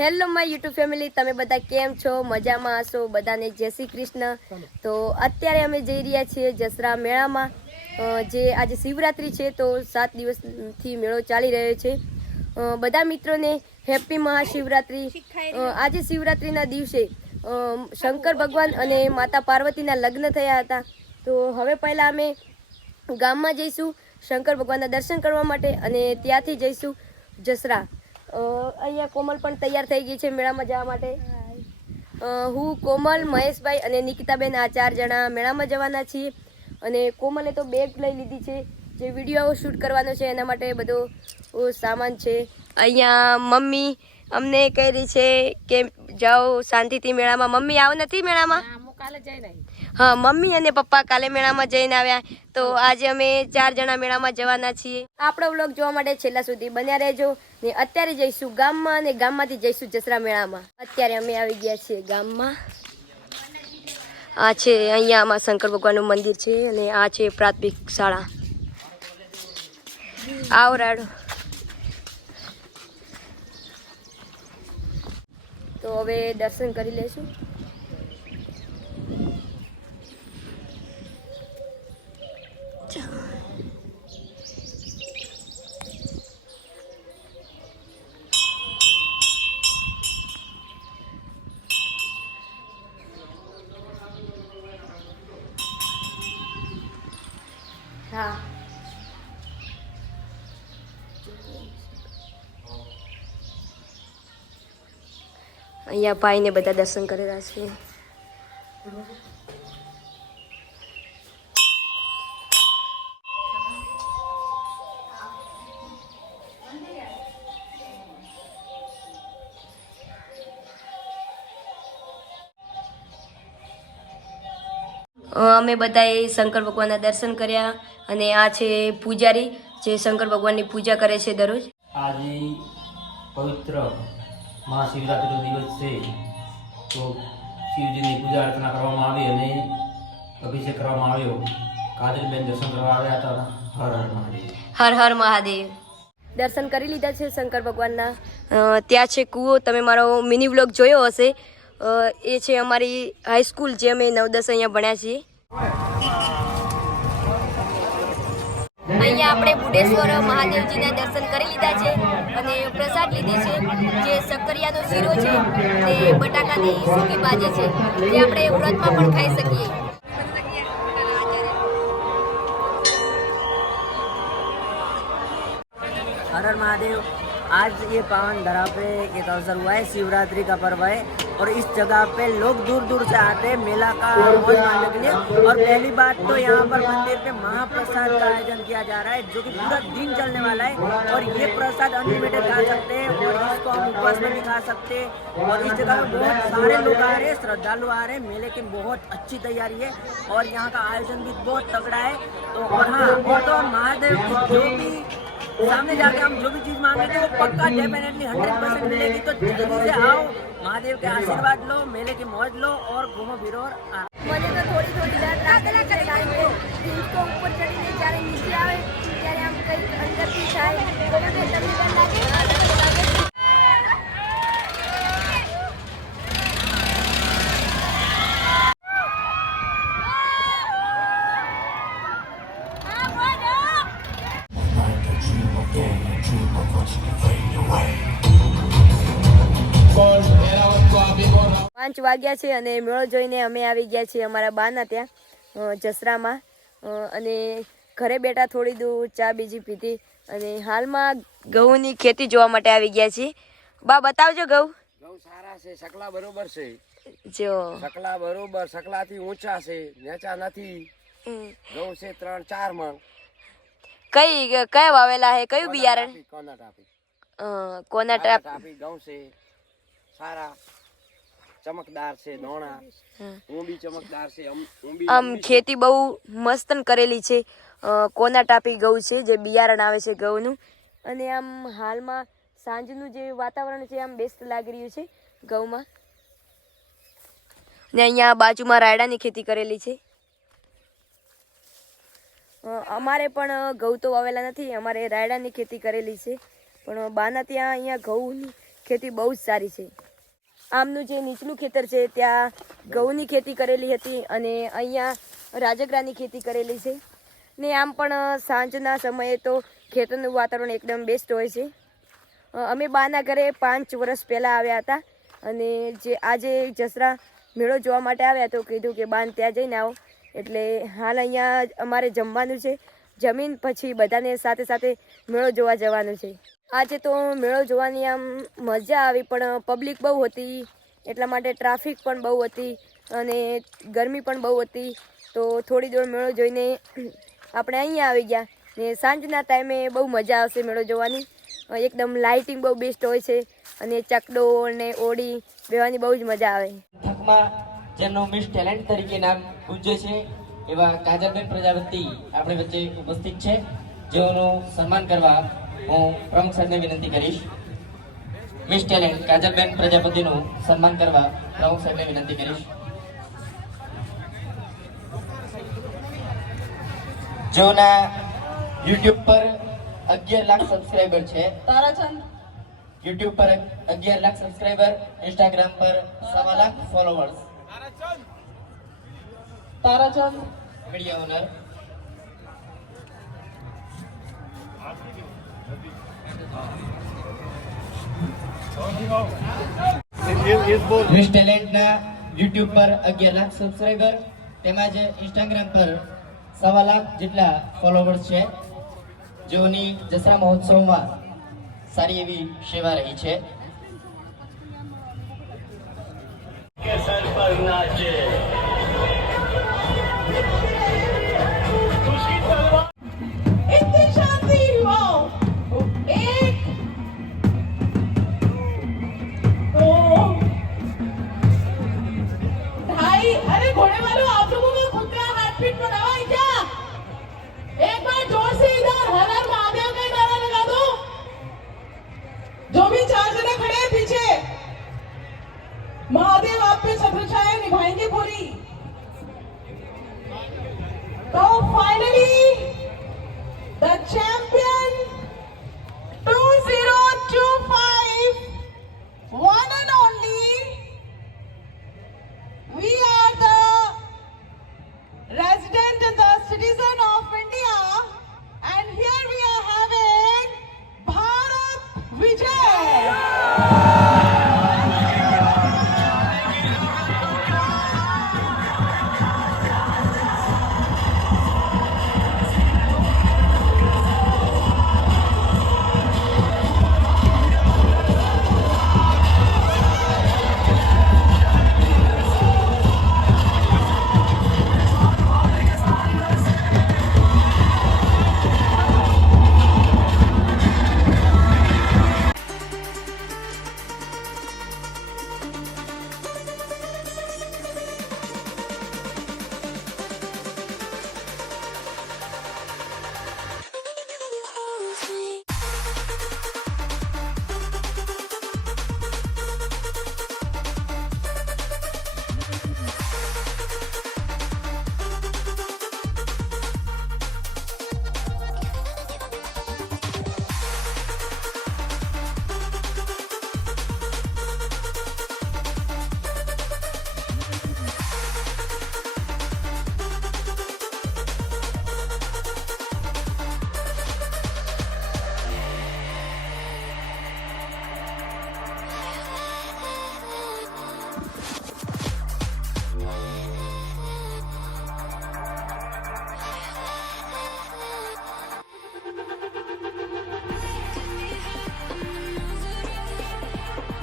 Hello my YouTube family, તમે બધા કેમ છો? મજામાં હશો? બધાને જય શ્રી કૃષ્ણ. તો અત્યારે અમે જઈ રહ્યા છીએ જસરા મેળામાં. જે આજે શિવરાત્રી છે, તો 7 દિવસથી મેળો ચાલી રહ્યો છે. બધા મિત્રોને હેપી મહાશિવરાત્રી. આજે શિવરાત્રીના દિવસે શંકર ભગવાન અને માતા પાર્વતીના લગ્ન થયા હતા. તો હવે પહેલાં અમે ગામમાં જઈશું શંકર ભગવાનના દર્શન કરવા માટે, અને ત્યાંથી જઈશું જસરા. અહીંયા કોમલ પણ તૈયાર થઈ ગઈ છે મેળામાં જવા માટે. હું, કોમલ, મહેશભાઈ અને નિકિતાબેન આ 4 જણા મેળામાં જવાના છીએ. અને કોમલે તો બેગ લઈ લીધી છે, જે વિડીયો શૂટ કરવાનો છે એના માટે બધો સામાન છે. અહીંયા મમ્મી અમને કહી રહી છે કે જાઓ શાંતિથી મેળામાં. મમ્મી આવ નથી મેળામાં? હા, મમ્મી અને પપ્પા કાલે મેળામાં જઈને આવ્યા. તો આજે અમે 4 જણા મેળામાં જવાના છીએ. આપણો વ્લોગ જોવા માટે છેલ્લા સુધી બન્યા રહેજો. ને અત્યારે જઈશું ગામમાં, અને ગામમાંથી જઈશું જસરા મેળામાં. અત્યારે અમે આવી ગયા છીએ ગામમાં. આ છે અહીંયા આમાં શંકર ભગવાનનું મંદિર છે, અને આ છે પ્રાથમિક શાળા. આવ રાડો. તો હવે દર્શન કરી લેશું. હા, અહીંયા ભાઈને બધા દર્શન કરેલા છે. અમે બધાએ શંકર ભગવાનના દર્શન કર્યા, અને આ છે પૂજારી જે શંકર ભગવાનની પૂજા કરે છે દરરોજ. આજે પવિત્ર મહાશિવરાત્રિનો દિવસ છે, તો શિવજીની પૂજા અર્ચના કરવામાં આવી અને અભિષેક કરવામાં આવ્યો. કાજલબેન દર્શન કરવા આવ્યા હતા. હર હર મહાદેવ. હર હર મહાદેવ. દર્શન કરી લીધા છે શંકર ભગવાનના. ત્યાં છે કૂવો. તમે મારો મિની વ્લોગ જોયો હશે. એ છે અમારી હાઈસ્કૂલ, જે અમે 9-10 અહીંયા ભણ્યા છીએ. અહીંયા આપણે બુઢેશ્વર મહાદેવજીના દર્શન કરી લીધા છે, અને પ્રસાદ લીધી છે, જે શક્કરિયાનો શીરો છે, તે બટાકાની સૂકી ભાજી છે, જે આપણે વ્રતમાં પણ ખાઈ શકીએ. हर हर महादेव। आज ये पावन धरा पे एक अवसर हुआ है, शिवरात्रि का पर्व है, और इस जगह पे लोग दूर दूर से आते हैं मेला का मौज मानने के लिए। और पहली बात तो यहाँ पर मंदिर पे महाप्रसाद का आयोजन किया जा रहा है, जो कि पूरा दिन चलने वाला है, और ये प्रसाद अनलिमिटेड खा सकते हैं, और इसको हम उपवास में भी खा सकते हैं। और इस जगह पे बहुत सारे लोग आ रहे हैं, श्रद्धालु आ रहे हैं। मेले की बहुत अच्छी तैयारी है, और यहाँ का आयोजन भी बहुत तगड़ा है। तो और हाँ, और तो महादेव की जो भी सामने जाके हम जो भी चीज मांगेंगे वो पक्का डेफिनेटली 100% मिलेगी। तो जल्दी से आओ, महादेव के आशीर्वाद लो, मेले की मौज लो, और घूमो फिरो। और મને તો થોડી થોડી ડર લાગે છે, કારણ કે હિંચકો ઉપર ચડીને જ્યારે નીચે આવે ત્યારે આમ કંઈક અંદરથી થાય. તમને ડર લાગે? પાંચ વાગ્યા છે, અને મેળો જોઈને અમે આવી ગયા છીએ અમારા બાના ત્યાં જસરામાં. અને ઘરે બેઠા થોડી દૂર ચા બીજી પીધી, અને હાલમાં ઘઉંની ખેતી જોવા માટે આવી ગયા છીએ. બા બતાવજો ઘઉં. ઘઉં સારા છે, સકલા બરોબર છે. જો સકલા બરોબર, સકલાથી ઊંચા છે, નેચા નથી. ઘઉં છે 3-4 મણ. કયા વાવેલા હે? કયું બિયારણ? કોના ટાપી ઘઉં છે સારા, ચમકદાર છે. દોણા ઊંબી ચમકદાર છે. આમ ખેતી બહુ મસ્ત કરેલી છે. કોના ટાપી ઘઉં છે, જે બિયારણ આવે છે ઘઉંનું. અને આમ હાલમાં સાંજનું જે વાતાવરણ છે આમ બેસ્ટ લાગી રહ્યું છે ઘઉંમાં. ને અહીંયા બાજુમાં રાયડાની ખેતી કરેલી છે. અમારે પણ ઘઉં તો વાવેલા નથી, અમારે રાયડાની ખેતી કરેલી છે. પણ બાના ત્યાં અહીંયા ઘઉંની ખેતી બહુ જ સારી છે. આમનું જે નીચલું ખેતર છે ત્યાં ઘઉંની ખેતી કરેલી હતી અને અહીંયા રાજગરાની ખેતી કરેલી છે ને આમ પણ સાંજના સમયે તો ખેતરનું વાતાવરણ એકદમ બેસ્ટ હોય છે. અમે બાના ઘરે 5 વર્ષ પહેલાં આવ્યા હતા અને જે આજે જસરા મેળો જોવા માટે આવ્યા તો કીધું કે બાન ત્યાં જઈને આવો, એટલે હાલ અહીંયા અમારે જમવાનું છે, જમીન પછી બધાને સાથે સાથે મેળો જોવા જવાનું છે. આજે તો મેળો જોવાની આમ મજા આવી પણ પબ્લિક બહુ હતી એટલા માટે ટ્રાફિક પણ બહુ હતી અને ગરમી પણ બહુ હતી, તો થોડી દૂર મેળો જોઈને આપણે અહીંયા આવી ગયા ને સાંજના ટાઈમે બહુ મજા આવશે મેળો જોવાની. એકદમ લાઇટિંગ બહુ બેસ્ટ હોય છે અને ચકડો અને ઓડી બેવાની બહુ જ મજા આવે. થકમાં જેમનું મિસ ટેલેન્ટ તરીકે નામ ગુંજે છે એવા કાજલબેન પ્રજાપતિ આપણી વચ્ચે ઉપસ્થિત છે, જેઓનું સન્માન કરવા હું પ્રમુખ સાહેબને વિનંતી કરીશ. મિસ ટેલેન્ટ કાજલબેન પ્રજાપતિનું સન્માન કરવા પ્રમુખ સાહેબને વિનંતી કરીશ. જેઓના યુટ્યુબ પર 11 લાખ સબસ્ક્રાઇબર છે. તારાચંદ યુટ્યુબ પર 11 લાખ સબસ્ક્રાઇબર, ઇન્સ્ટાગ્રામ પર 1.25 lakh followers. Tarachand media owner. Miss ટેલેન્ટના યુટ્યુબ પર 11 લાખ સબસ્ક્રાઇબર તેમજ ઇન્સ્ટાગ્રામ પર 1.25 લાખ જેટલા ફોલોવર્સ છે, જેઓની જસરા મહોત્સવમાં સારી એવી સેવા રહી છે.